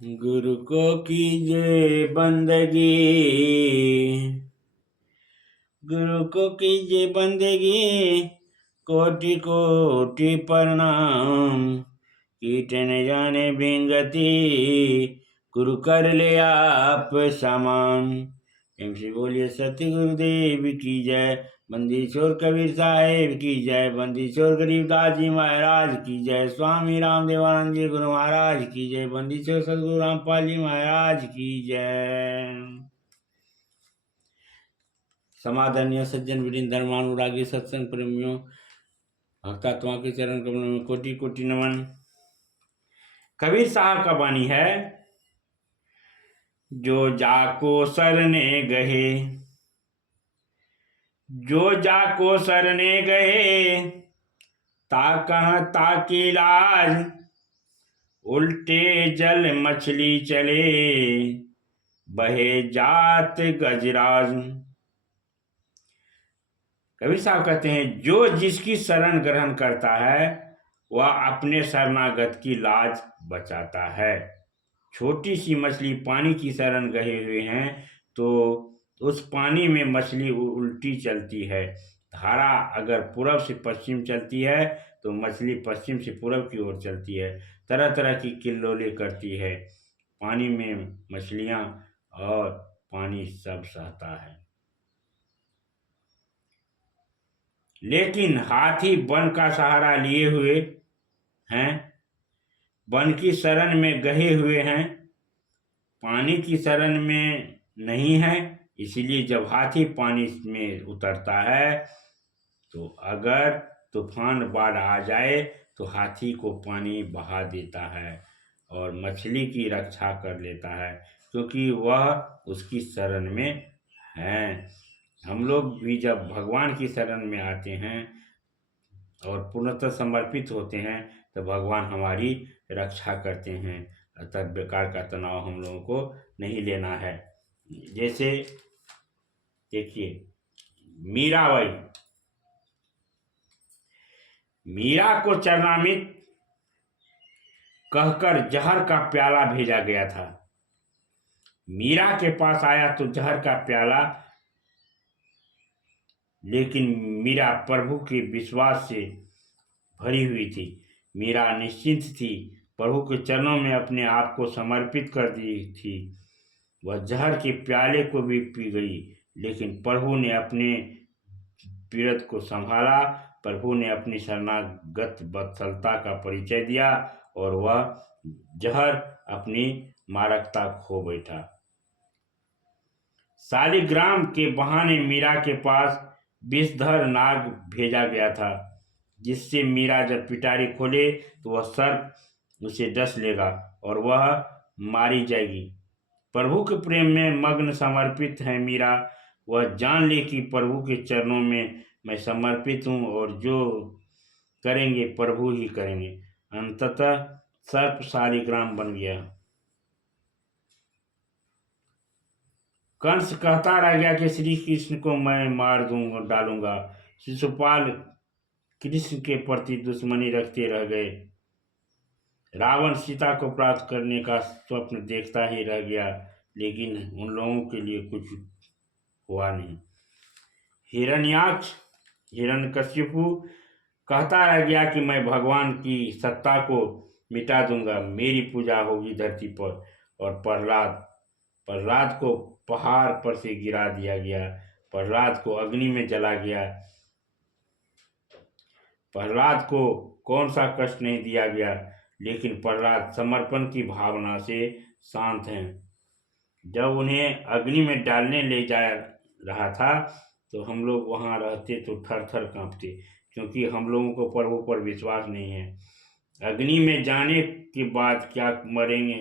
गुरु को कीजिए बंदगी, गुरु को कीजिए बंदगी, कोटि कोटि प्रणाम। कीट न जाने विंगति, गुरु कर ले आप समान। प्रेम से बोलिए सत्य गुरुदेव की जय। बंदी छोर कबीर साहेब की जय। बंदी छोर गरीबदास जी महाराज की जय। स्वामी रामदेवानंद जी गुरु महाराज की जय। बंदी छोर सदगुरु रामपाल जी महाराज की जय। समादरणीय सज्जन विलीन धर्मानुरागी सत्संग प्रेमियों, भक्तात्मा के चरण कमलों में कोटि कोटि नमन। कबीर साहब का वाणी है, जो जाको सरने गहे, जो जाको सरने गए, ताकह ताकि लाज, उल्टे जल मछली चले, बहे जात गजराज। कबीर साहब कहते हैं, जो जिसकी शरण ग्रहण करता है वह अपने शरणागत की लाज बचाता है। छोटी सी मछली पानी की शरण गए हुए हैं तो उस पानी में मछली उल्टी चलती है। धारा अगर पूरब से पश्चिम चलती है तो मछली पश्चिम से पूरब की ओर चलती है। तरह तरह की किल्लोले करती है पानी में मछलियां, और पानी सब सहता है। लेकिन हाथी वन का सहारा लिए हुए हैं, वन की शरण में गए हुए हैं, पानी की शरण में नहीं है। इसीलिए जब हाथी पानी में उतरता है तो अगर तूफान बाढ़ आ जाए तो हाथी को पानी बहा देता है और मछली की रक्षा कर लेता है, क्योंकि वह उसकी शरण में है। हम लोग भी जब भगवान की शरण में आते हैं और पूर्णतः समर्पित होते हैं तो भगवान हमारी रक्षा करते हैं। अतः बेकार का तनाव हम लोगों को नहीं लेना है। जैसे देखिए, मीराबाई, मीरा को चरणामृत कहकर जहर का प्याला भेजा गया था। मीरा के पास आया तो जहर का प्याला, लेकिन मीरा प्रभु के विश्वास से भरी हुई थी। मीरा निश्चिंत थी, प्रभु के चरणों में अपने आप को समर्पित कर दी थी। वह जहर के प्याले को भी पी गई, लेकिन प्रभु ने अपने पीड़ित को संभाला। प्रभु ने अपनी शरणागत वत्सलता का परिचय दिया और वह जहर अपनी मारकता खो बैठा। शालिग्राम के बहाने मीरा के पास विषधर नाग भेजा गया था, जिससे मीरा जब पिटारी खोले तो वह सर्प उसे डस लेगा और वह मारी जाएगी। प्रभु के प्रेम में मग्न समर्पित है मीरा। वह जान ले कि प्रभु के चरणों में मैं समर्पित हूँ और जो करेंगे प्रभु ही करेंगे। अंततः सर्प शालिग्राम बन गया। कंस कहता रह गया कि श्री कृष्ण को मैं मार दूंगा डालूंगा। शिशुपाल कृष्ण के प्रति दुश्मनी रखते रह गए। रावण सीता को प्राप्त करने का स्वप्न देखता ही रह गया, लेकिन उन लोगों के लिए कुछ हुआ नहीं। हिरण्याक्ष हिरण्यकशिपु कहता रह गया कि मैं भगवान की सत्ता को मिटा दूंगा, मेरी पूजा होगी धरती पर। और प्रहलाद को पहाड़ पर से गिरा दिया गया। प्रहलाद को अग्नि में जला गया। प्रहलाद को कौन सा कष्ट नहीं दिया गया, लेकिन प्रहलाद समर्पण की भावना से शांत हैं। जब उन्हें अग्नि में डालने ले जा रहा था तो हम लोग वहां रहते तो थर थर कांपते, क्योंकि हम लोगों को प्रभु पर विश्वास नहीं है। अग्नि में जाने के बाद क्या मरेंगे,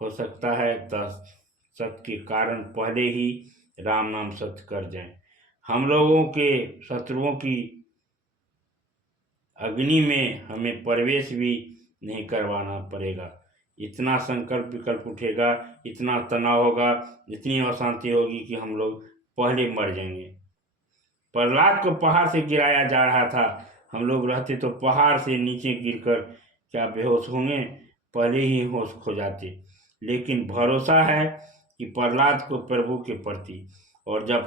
हो सकता है सत्य के कारण पहले ही राम नाम सत्य कर जाए। हम लोगों के शत्रुओं की अग्नि में हमें प्रवेश भी नहीं करवाना पड़ेगा। इतना संकल्प विकल्प उठेगा, इतना तनाव होगा, इतनी अशांति होगी कि हम लोग पहले मर जाएंगे। प्रहलाद को पहाड़ से गिराया जा रहा था। हम लोग रहते तो पहाड़ से नीचे गिरकर क्या बेहोश होंगे। पहले ही होश खो जाते। लेकिन भरोसा है कि प्रहलाद को प्रभु के प्रति, और जब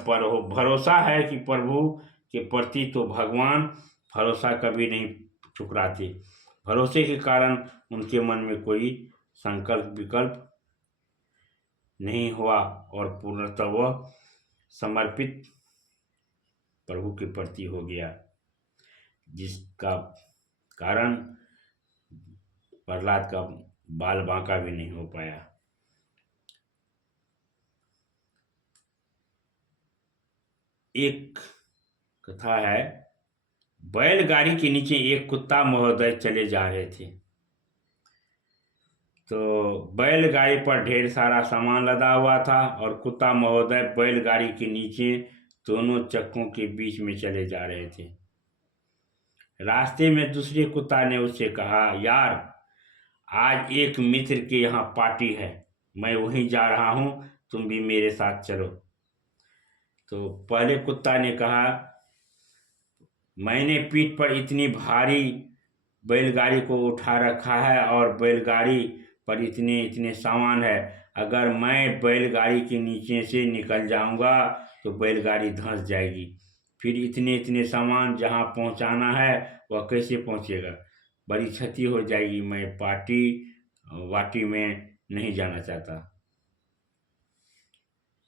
भरोसा है कि प्रभु के प्रति, तो भगवान भरोसा कभी नहीं ठुकराते। भरोसे के कारण उनके मन में कोई संकल्प विकल्प नहीं हुआ और पूर्णतः वह समर्पित प्रभु के प्रति हो गया, जिसका कारण प्रहलाद का बाल बांका भी नहीं हो पाया। एक कथा है, बैलगाड़ी के नीचे एक कुत्ता महोदय चले जा रहे थे। तो बैलगाड़ी पर ढेर सारा सामान लदा हुआ था और कुत्ता महोदय बैलगाड़ी के नीचे दोनों चक्कों के बीच में चले जा रहे थे। रास्ते में दूसरे कुत्ता ने उससे कहा, यार आज एक मित्र के यहाँ पार्टी है, मैं वहीं जा रहा हूँ, तुम भी मेरे साथ चलो। तो पहले कुत्ता ने कहा, मैंने पीठ पर इतनी भारी बैलगाड़ी को उठा रखा है और बैलगाड़ी पर इतने इतने सामान है, अगर मैं बैलगाड़ी के नीचे से निकल जाऊंगा तो बैलगाड़ी धंस जाएगी, फिर इतने इतने सामान जहाँ पहुँचाना है वह कैसे पहुँचेगा, बड़ी क्षति हो जाएगी, मैं पार्टी वाटी में नहीं जाना चाहता।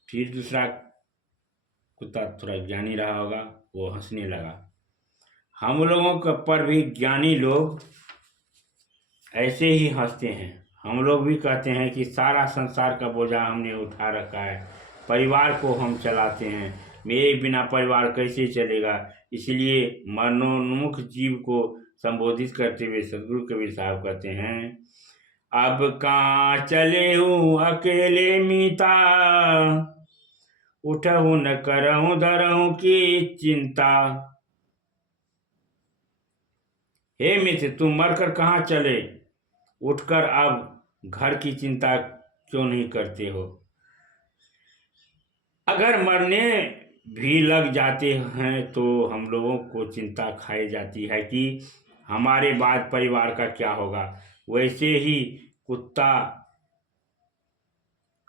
फिर दूसरा कुत्ता थोड़ा ज्ञानी रहा होगा, वो हंसने लगा। हम लोगों के पर भी ज्ञानी लोग ऐसे ही हंसते हैं। हम लोग भी कहते हैं कि सारा संसार का बोझा हमने उठा रखा है, परिवार को हम चलाते हैं, मेरे बिना परिवार कैसे चलेगा। इसलिए मरणोन्मुख जीव को संबोधित करते हुए सदगुरु कबीर साहब कहते हैं, अब कहाँ चले हूँ अकेले मीता, उठहूँ न करहूँ धरहूँ की चिंता। हे मित्र, तुम मरकर कहाँ चले, उठकर अब घर की चिंता क्यों नहीं करते हो। अगर मरने भी लग जाते हैं तो हम लोगों को चिंता खाई जाती है कि हमारे बाद परिवार का क्या होगा। वैसे ही कुत्ता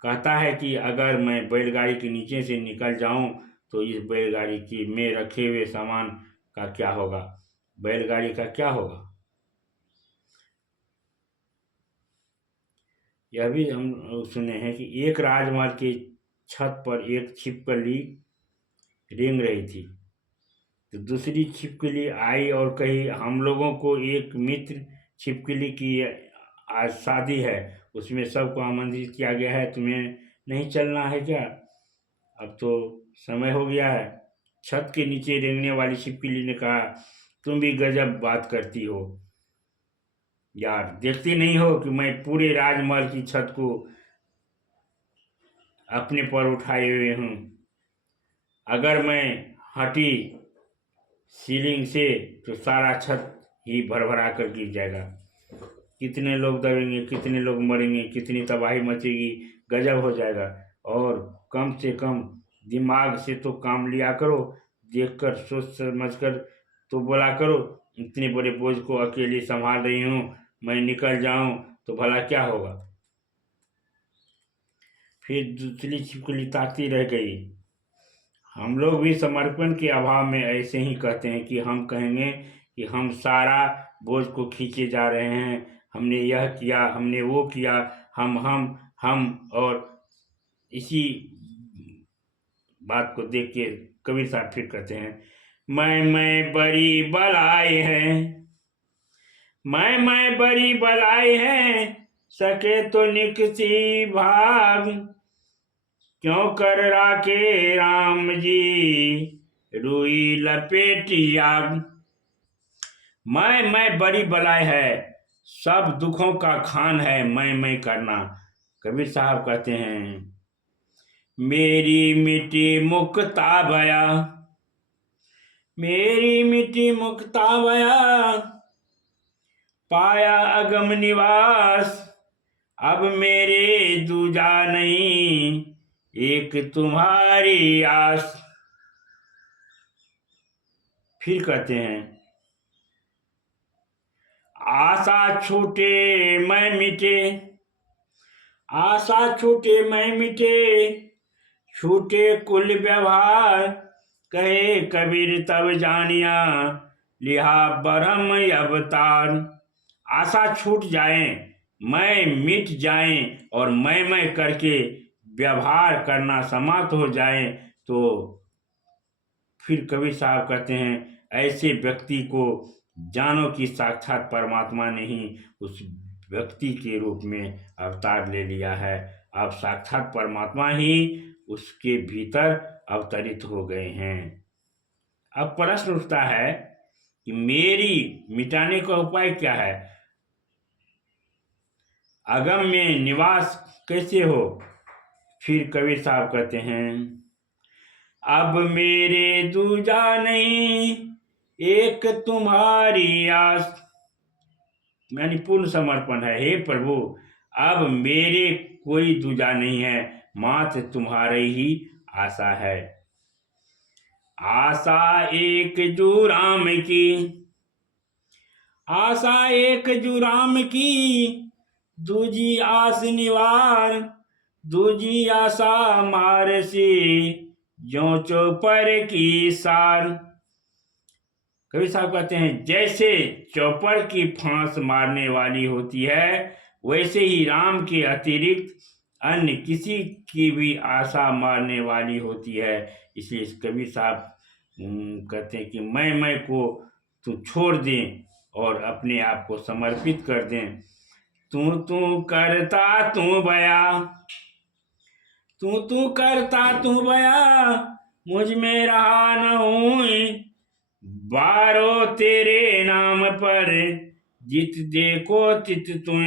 कहता है कि अगर मैं बैलगाड़ी के नीचे से निकल जाऊं तो इस बैलगाड़ी की में रखे हुए सामान का क्या होगा, बैलगाड़ी का क्या होगा। यह भी हम सुने हैं कि एक राजमहल की छत पर एक छिपकली रेंग रही थी। तो दूसरी छिपकली आई और कही, हम लोगों को एक मित्र छिपकली की आज शादी है, उसमें सबको आमंत्रित किया गया है, तुम्हें नहीं चलना है क्या, अब तो समय हो गया है। छत के नीचे रेंगने वाली छिपकली ने कहा, तुम भी गजब बात करती हो यार, देखती नहीं हो कि मैं पूरे राजमहल की छत को अपने पर उठाए हुए हूँ, अगर मैं हटी सीलिंग से तो सारा छत ही भरभरा कर गिर जाएगा, कितने लोग दबेंगे, कितने लोग मरेंगे, कितनी तबाही मचेगी, गजब हो जाएगा। और कम से कम दिमाग से तो काम लिया करो, देखकर सोच समझकर तो बोला करो, इतने बड़े बोझ को अकेले संभाल रही हूँ, मैं निकल जाऊं तो भला क्या होगा। फिर दूसरी छिपकली ताकती रह गई। हम लोग भी समर्पण के अभाव में ऐसे ही कहते हैं कि हम कहेंगे कि हम सारा बोझ को खींचे जा रहे हैं, हमने यह किया, हमने वो किया, हम और इसी बात को देख के कबीर साहब फिर कहते हैं, मैं बड़ी बलाई है, मैं बड़ी बलाई है, सके तो निकसी भाग, क्यों कर राखे राम जी रुई लपेटी आग। मैं बड़ी बलाई है, सब दुखों का खान है मैं करना। कबीर साहब कहते हैं, मेरी मिट्टी मुक्ता भया, मेरी मिट्टी मुक्ता भया, पाया अगम निवास, अब मेरे दूजा नहीं, एक तुम्हारी आस। फिर कहते हैं, आशा छूटे मैं मिटे, आशा छूटे मैं मिटे, छूटे कुल व्यवहार, कहे कबीर तब जानिया, लिहा ब्रह्म अवतार। आशा छूट जाए, मैं मिट जाए और मैं करके व्यवहार करना समाप्त हो जाए, तो फिर कबीर साहब कहते हैं ऐसे व्यक्ति को जानो कि साक्षात परमात्मा ने ही उस व्यक्ति के रूप में अवतार ले लिया है। अब साक्षात परमात्मा ही उसके भीतर अवतरित हो गए हैं। अब प्रश्न उठता है कि मेरी मिटाने का उपाय क्या है, अगम में निवास कैसे हो। फिर कबीर साहब कहते हैं अब मेरे दूजा नहीं, एक तुम्हारी आस, यानी पूर्ण समर्पण है। हे प्रभु, अब मेरे कोई दूजा नहीं है, मात्र तुम्हारे ही आशा है। आशा एक जू राम की, आशा एक जू राम की, दूजी आस निवार, दूजी आशा मारसी, जो चौपर की सार। कबीर साहब कहते हैं जैसे चौपर की फांस मारने वाली होती है, वैसे ही राम के अतिरिक्त अन्य किसी की भी आशा मारने वाली होती है। इसलिए कबीर साहब कहते हैं कि मैं को तू छोड़ दें और अपने आप को समर्पित कर दें। तू करता तू बया, तू करता तू बया, मुझ में रहा न हुई, बारो तेरे नाम पर, जित देखो तित तुम।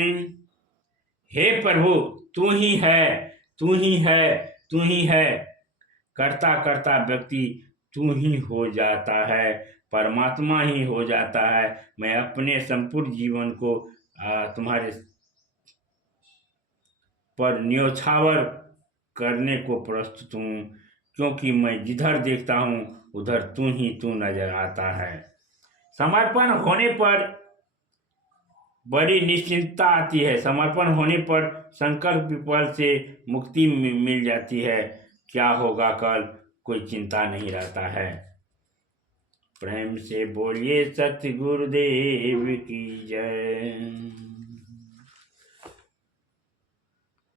हे प्रभु, तू ही है, तू ही है, तू ही है। करता करता व्यक्ति तू ही हो जाता है, परमात्मा ही हो जाता है। मैं अपने संपूर्ण जीवन को तुम्हारे पर न्योछावर करने को प्रस्तुत हूँ, क्योंकि मैं जिधर देखता हूँ उधर तू नजर आता है। समर्पण होने पर बड़ी निश्चिंतता आती है। समर्पण होने पर संकल्प विकल्प से मुक्ति मिल जाती है। क्या होगा कल, कोई चिंता नहीं रहता है। प्रेम से बोलिए सतगुरुदेव की जय।